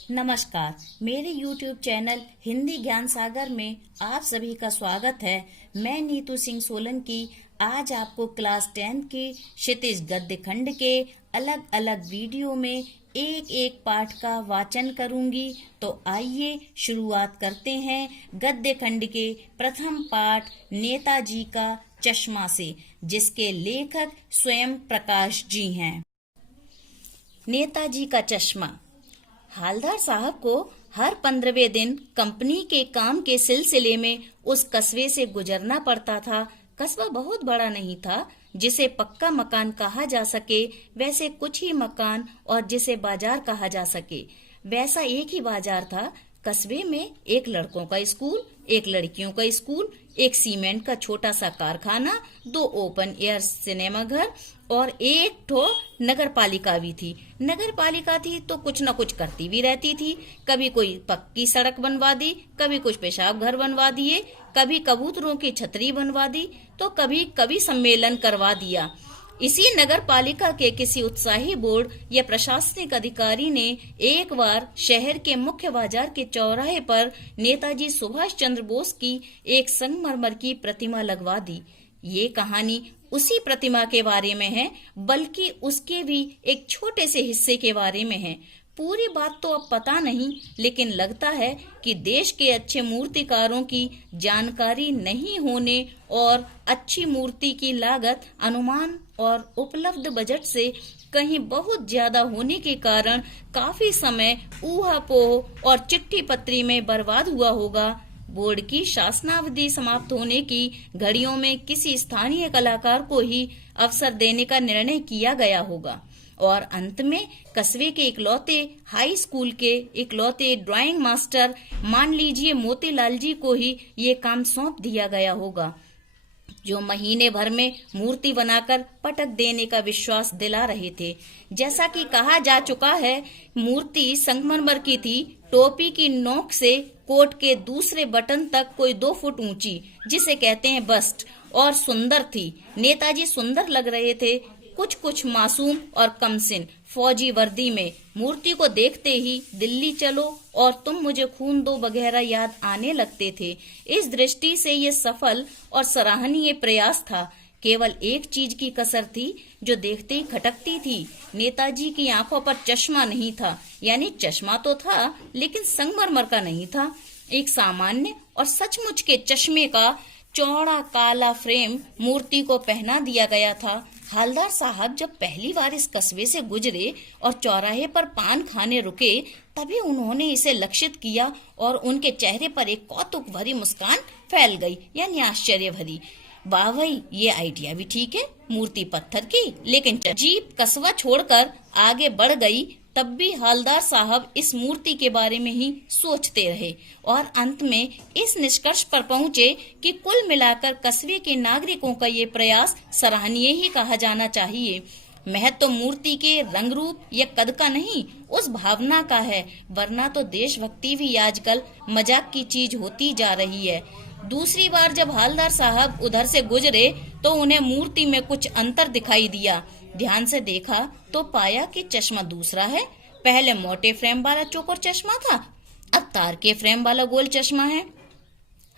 नमस्कार। मेरे YouTube channel Hindi ज्ञान सागर में आप सभी का स्वागत है। मैं नीतू सिंह सोलंकी आज आपको क्लास 10 के क्षितिज गद्य खंड के अलग अलग वीडियो में एक एक पाठ का वाचन करूंगी। तो आइए शुरुआत करते हैं गद्य खंड के प्रथम पाठ नेताजी का चश्मा से, जिसके लेखक स्वयं प्रकाश जी हैं। नेताजी का चश्मा। हालदार साहब को हर 15वें दिन कंपनी के काम के सिलसिले में उस कस्बे से गुजरना पड़ता था। कस्बा बहुत बड़ा नहीं था जिसे पक्का मकान कहा जा सके, वैसे कुछ ही मकान और जिसे बाजार कहा जा सके, वैसा एक ही बाजार था। कस्बे में एक लड़कों का स्कूल, एक लड़कियों का स्कूल, एक सीमेंट का छोटा सा कारखाना, 2 ओपन एयर सिनेमा घर और एक ठो नगर पालिका भी थी। नगर पालिका थी तो कुछ न कुछ करती भी रहती थी। कभी कोई पक्की सड़क बनवा दी, कभी कुछ पेशाब घर बनवा दिए, कभी कबूतरों की छतरी बनवा दी, तो कभी कवि सम्मेलन करवा दिया। इसी नगर पालिका के किसी उत्साही बोर्ड या प्रशासनिक अधिकारी ने एक बार शहर के मुख्य बाजार के चौराहे पर नेताजी सुभाष चंद्र बोस की एक संगमरमर की प्रतिमा लगवा दी। ये कहानी उसी प्रतिमा के बारे में है, बल्कि उसके भी एक छोटे से हिस्से के बारे में है। पूरी बात तो अब पता नहीं, लेकिन लगता है कि देश के अच्छे मूर्तिकारों की जानकारी नहीं होने और अच्छी मूर्ति की लागत अनुमान और उपलब्ध बजट से कहीं बहुत ज्यादा होने के कारण काफी समय ऊहापोह और चिट्ठी पत्री में बर्बाद हुआ होगा। बोर्ड की शासनावधि समाप्त होने की घड़ियों में किसी स्थानीय कलाकार को ही अवसर देने का निर्णय किया गया होगा और अंत में कस्बे के इकलौते हाई स्कूल के इकलौते ड्राइंग मास्टर, मान लीजिए मोतीलाल जी को ही ये काम सौंप दिया गया होगा, जो महीने भर में मूर्ति बनाकर पटक देने का विश्वास दिला रहे थे। जैसा कि कहा जा चुका है, मूर्ति संगमरमर की थी, टोपी की नोक से कोट के दूसरे बटन तक कोई 2 फुट ऊंची, जिसे कहते हैं बस्ट, और सुंदर थी। नेताजी सुंदर लग रहे थे, कुछ मासूम और कमसिन फौजी वर्दी में। मूर्ति को देखते ही दिल्ली चलो और तुम मुझे खून दो वगैरह याद आने लगते थे। इस दृष्टि से ये सफल और सराहनीय प्रयास था। केवल एक चीज की कसर थी जो देखते ही खटकती थी। नेताजी की आंखों पर चश्मा नहीं था, यानी चश्मा तो था लेकिन संगमरमर का नहीं था। एक सामान्य और सचमुच के चश्मे का चौड़ा काला फ्रेम मूर्ति को पहना दिया गया था। हालदार साहब जब पहली बार इस कस्बे से गुजरे और चौराहे पर पान खाने रुके, तभी उन्होंने इसे लक्षित किया और उनके चेहरे पर एक कौतुक भरी मुस्कान फैल गई, यानी आश्चर्य भरी। वाह भाई, ये आइडिया भी ठीक है। मूर्ति पत्थर की, लेकिन जीप कस्बा छोड़कर आगे बढ़ गई। तब भी हालदार साहब इस मूर्ति के बारे में ही सोचते रहे और अंत में इस निष्कर्ष पर पहुंचे कि कुल मिलाकर कस्बे के नागरिकों का ये प्रयास सराहनीय ही कहा जाना चाहिए। महत्व तो मूर्ति के रंग रूप या कद का नहीं, उस भावना का है, वरना तो देशभक्ति भी आजकल मजाक की चीज होती जा रही है। दूसरी बार जब हालदार साहब उधर से गुजरे तो उन्हें मूर्ति में कुछ अंतर दिखाई दिया। ध्यान से देखा तो पाया कि चश्मा दूसरा है। पहले मोटे फ्रेम वाला चौकोर चश्मा था, अब तार के फ्रेम वाला गोल चश्मा है।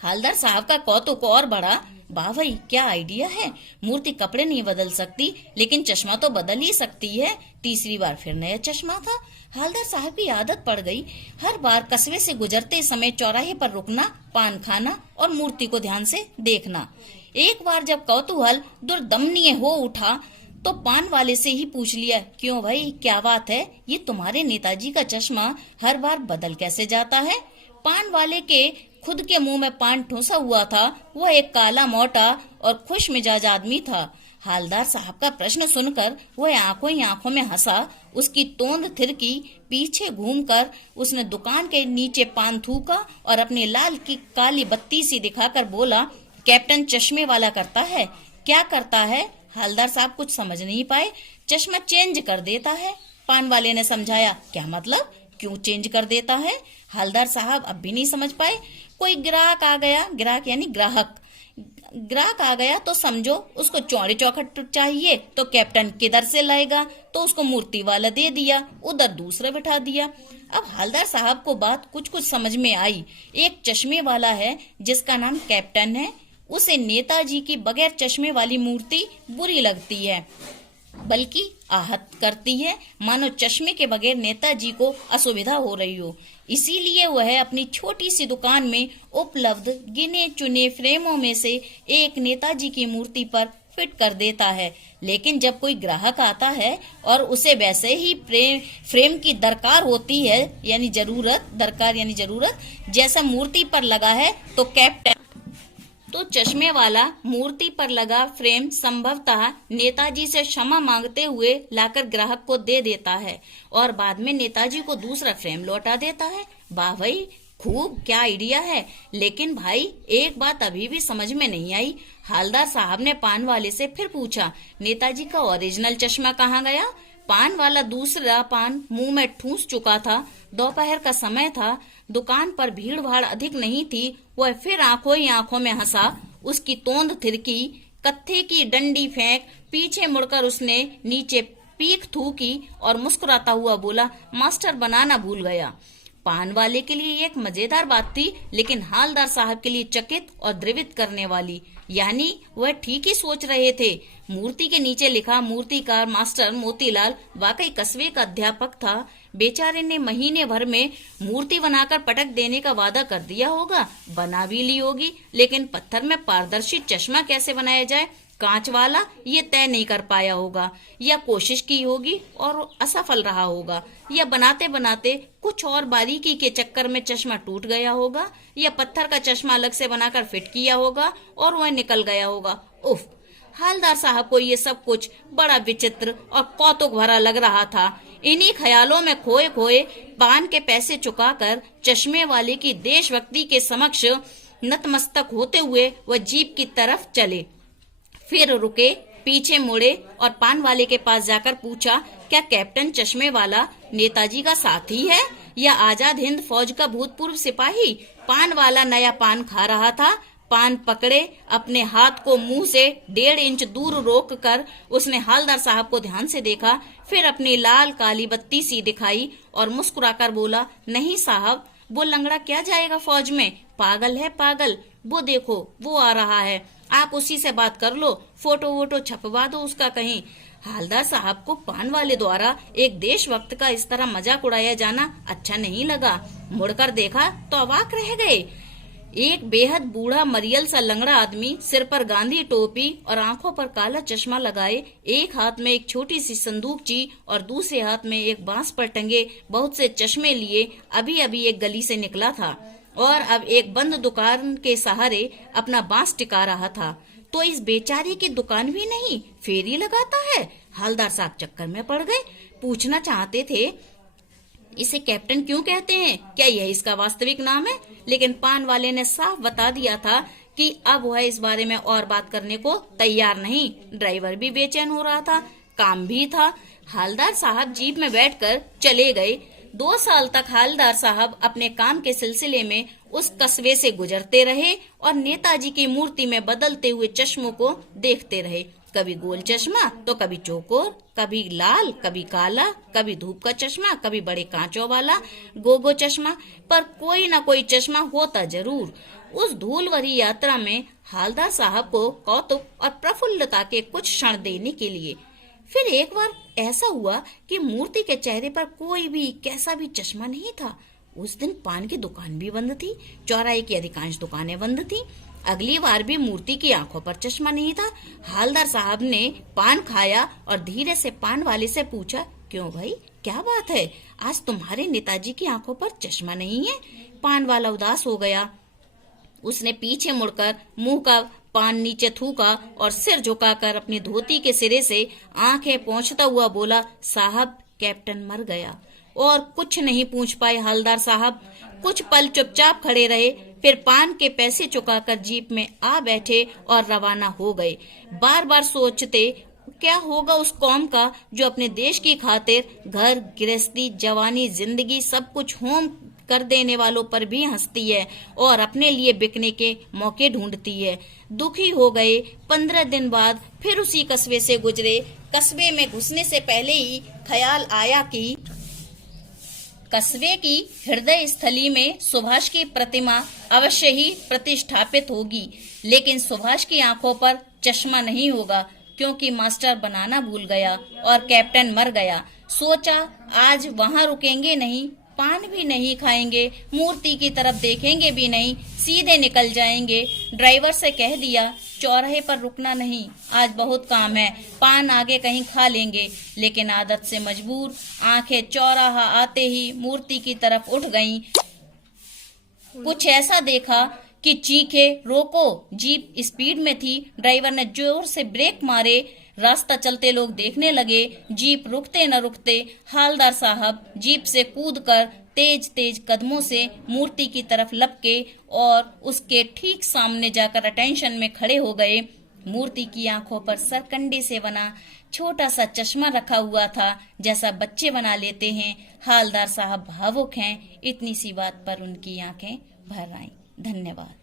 हालदार साहब का कौतुक और बढ़ा। वाह भाई, क्या आइडिया है। मूर्ति कपड़े नहीं बदल सकती, लेकिन चश्मा तो बदल ही सकती है। तीसरी बार फिर नया चश्मा था। हालदार साहब की आदत पड़ गई हर बार कस्बे से गुजरते समय चौराहे पर रुकना, पान खाना और मूर्ति को ध्यान से देखना। एक बार जब कौतूहल दुर्दमनीय हो उठा तो पान वाले से ही पूछ लिया, क्यों भाई, क्या बात है, ये तुम्हारे नेताजी का चश्मा हर बार बदल कैसे जाता है। पान वाले के खुद के मुंह में पान ठूसा हुआ था। वह एक काला मोटा और खुश मिजाज आदमी था। हालदार साहब का प्रश्न सुनकर वह आंखों ही आंखों में हंसा। उसकी तोंद थिरकी। पीछे घूमकर उसने दुकान के नीचे पान थूका और अपनी लाल की काली बत्ती सी दिखाकर बोला, कैप्टन चश्मे वाला करता है। क्या करता है? हालदार साहब कुछ समझ नहीं पाए। चश्मा चेंज कर देता है। पान वाले ने समझाया। क्या मतलब? क्यों चेंज कर देता है? हालदार साहब अब भी नहीं समझ पाए। कोई ग्राहक आ गया। ग्राहक यानी ग्राहक। ग्राहक आ गया तो समझो उसको चौड़े चौखट चाहिए तो कैप्टन किधर से लाएगा, तो उसको मूर्ति वाला दे दिया, उधर दूसरा बिठा दिया। अब हवलदार साहब को बात कुछ कुछ समझ में आई। एक चश्मे वाला है जिसका नाम कैप्टन है, उसे नेताजी की बगैर चश्मे वाली मूर्ति बुरी लगती है, बल्कि आहत करती है, मानो चश्मे के बगैर नेताजी को असुविधा हो रही हो। इसीलिए वह अपनी छोटी सी दुकान में उपलब्ध गिने चुने फ्रेमों में से एक नेताजी की मूर्ति पर फिट कर देता है। लेकिन जब कोई ग्राहक आता है और उसे वैसे ही फ्रेम की दरकार होती है, यानी जरूरत जैसा मूर्ति पर लगा है, तो कैप्टन तो चश्मे वाला मूर्ति पर लगा फ्रेम संभवतः नेताजी से क्षमा मांगते हुए लाकर ग्राहक को दे देता है और बाद में नेताजी को दूसरा फ्रेम लौटा देता है। वाह भाई, खूब, क्या आइडिया है। लेकिन भाई एक बात अभी भी समझ में नहीं आई। हवलदार साहब ने पान वाले से फिर पूछा, नेताजी का ओरिजिनल चश्मा कहाँ गया? पान वाला दूसरा पान मुंह में ठूंस चुका था। दोपहर का समय था, दुकान पर भीड़ भाड़ अधिक नहीं थी। वह फिर आंखों ही आंखों में हंसा, उसकी तोंद थिरकी, कत्थे की डंडी फेंक, पीछे मुड़कर उसने नीचे पीक थूकी और मुस्कुराता हुआ बोला, मास्टर बनाना भूल गया। पान वाले के लिए एक मजेदार बात थी, लेकिन हवलदार साहब के लिए चकित और द्रवित करने वाली। यानी वह ठीक ही सोच रहे थे। मूर्ति के नीचे लिखा मूर्तिकार मास्टर मोतीलाल वाकई कस्बे का अध्यापक था। बेचारे ने महीने भर में मूर्ति बनाकर पटक देने का वादा कर दिया होगा, बना भी ली होगी, लेकिन पत्थर में पारदर्शी चश्मा कैसे बनाया जाए, कांच वाला, ये तय नहीं कर पाया होगा, या कोशिश की होगी और असफल रहा होगा, या बनाते बनाते कुछ और बारीकी के चक्कर में चश्मा टूट गया होगा, या पत्थर का चश्मा अलग से बनाकर फिट किया होगा और वह निकल गया होगा। उफ, हवलदार साहब को ये सब कुछ बड़ा विचित्र और कौतुक भरा लग रहा था। इन्हीं ख्यालों में खोए खोए पान के पैसे चुकाकर चश्मे वाले की देशभक्ति के समक्ष नतमस्तक होते हुए वह जीप की तरफ चले। फिर रुके, पीछे मुड़े और पान वाले के पास जाकर पूछा, क्या कैप्टन चश्मे वाला नेताजी का साथी है या आजाद हिंद फौज का भूतपूर्व सिपाही? पान वाला नया पान खा रहा था। पान पकड़े अपने हाथ को मुंह से 1.5 इंच दूर रोक कर उसने हवलदार साहब को ध्यान से देखा, फिर अपनी लाल काली बत्ती सी दिखाई और मुस्कुराकर बोला, नहीं साहब, वो लंगड़ा क्या जाएगा फौज में, पागल है पागल। वो देखो, वो आ रहा है, आप उसी से बात कर लो, फोटो वोटो छपवा दो उसका कहीं। हवलदार साहब को पान वाले द्वारा एक देशभक्त का इस तरह मजाक उड़ाया जाना अच्छा नहीं लगा। मुड़कर देखा तो अवाक रह गए। एक बेहद बूढ़ा मरियल सा लंगड़ा आदमी, सिर पर गांधी टोपी और आंखों पर काला चश्मा लगाए, एक हाथ में एक छोटी सी संदूकची और दूसरे हाथ में एक बांस पर टंगे बहुत से चश्मे लिए अभी अभी एक गली से निकला था और अब एक बंद दुकान के सहारे अपना बांस टिका रहा था। तो इस बेचारे की दुकान भी नहीं, फेरी लगाता है। हवलदार साहब चक्कर में पड़ गए। पूछना चाहते थे, इसे कैप्टन क्यों कहते हैं, क्या यह इसका वास्तविक नाम है? लेकिन पान वाले ने साफ बता दिया था कि अब वह इस बारे में और बात करने को तैयार नहीं। ड्राइवर भी बेचैन हो रहा था, काम भी था। हवलदार साहब जीप में बैठकर चले गए। 2 साल तक हवलदार साहब अपने काम के सिलसिले में उस कस्बे से गुजरते रहे और नेताजी की मूर्ति में बदलते हुए चश्मों को देखते रहे। कभी गोल चश्मा तो कभी चौकोर, कभी लाल, कभी काला, कभी धूप का चश्मा, कभी बड़े कांचों वाला गोगो चश्मा, पर कोई ना कोई चश्मा होता जरूर। उस धूल भरी यात्रा में हवलदार साहब को कौतुक और प्रफुल्लता के कुछ क्षण देने के लिए फिर एक बार ऐसा हुआ कि मूर्ति के चेहरे पर कोई भी कैसा भी चश्मा नहीं था। उस दिन पान की दुकान भी बंद थी, चौराहे की अधिकांश दुकानें बंद थी। अगली बार भी मूर्ति की आंखों पर चश्मा नहीं था। हवलदार साहब ने पान खाया और धीरे से पान वाले से पूछा, क्यों भाई, क्या बात है, आज तुम्हारे नेताजी की आंखों पर चश्मा नहीं है? पान वाला उदास हो गया। उसने पीछे मुड़कर मुंह का पान नीचे थूका और सिर झुकाकर अपनी धोती के सिरे से आंखें पोंछता हुआ बोला, साहब, कैप्टन मर गया। और कुछ नहीं पूछ पाए हवलदार साहब। कुछ पल चुपचाप खड़े रहे, फिर पान के पैसे चुकाकर जीप में आ बैठे और रवाना हो गए। बार बार सोचते, क्या होगा उस कौम का जो अपने देश की खातिर घर गृहस्थी, जवानी, जिंदगी सब कुछ होम कर देने वालों पर भी हंसती है और अपने लिए बिकने के मौके ढूंढती है। दुखी हो गए 15 दिन बाद फिर उसी कस्बे से गुजरे। कस्बे में घुसने से पहले ही ख्याल आया कि कस्बे की हृदय स्थली में सुभाष की प्रतिमा अवश्य ही प्रतिष्ठापित होगी, लेकिन सुभाष की आंखों पर चश्मा नहीं होगा, क्योंकि मास्टर बनाना भूल गया और कैप्टन मर गया। सोचा आज वहां रुकेंगे नहीं, पान भी नहीं खाएंगे, मूर्ति की तरफ देखेंगे भी नहीं, सीधे निकल जाएंगे। ड्राइवर से कह दिया चौराहे पर रुकना नहीं, आज बहुत काम है, पान आगे कहीं खा लेंगे। लेकिन आदत से मजबूर आंखें चौराहा आते ही मूर्ति की तरफ उठ गईं। कुछ ऐसा देखा कि चीखे रोको। जीप स्पीड में थी। ड्राइवर ने जोर से ब्रेक मारे। रास्ता चलते लोग देखने लगे। जीप रुकते न रुकते हालदार साहब जीप से कूदकर तेज तेज कदमों से मूर्ति की तरफ लपके और उसके ठीक सामने जाकर अटेंशन में खड़े हो गए। मूर्ति की आंखों पर सरकंडे से बना छोटा सा चश्मा रखा हुआ था, जैसा बच्चे बना लेते हैं। हालदार साहब भावुक हैं। इतनी सी बात पर उनकी आंखें भर आईं। धन्यवाद।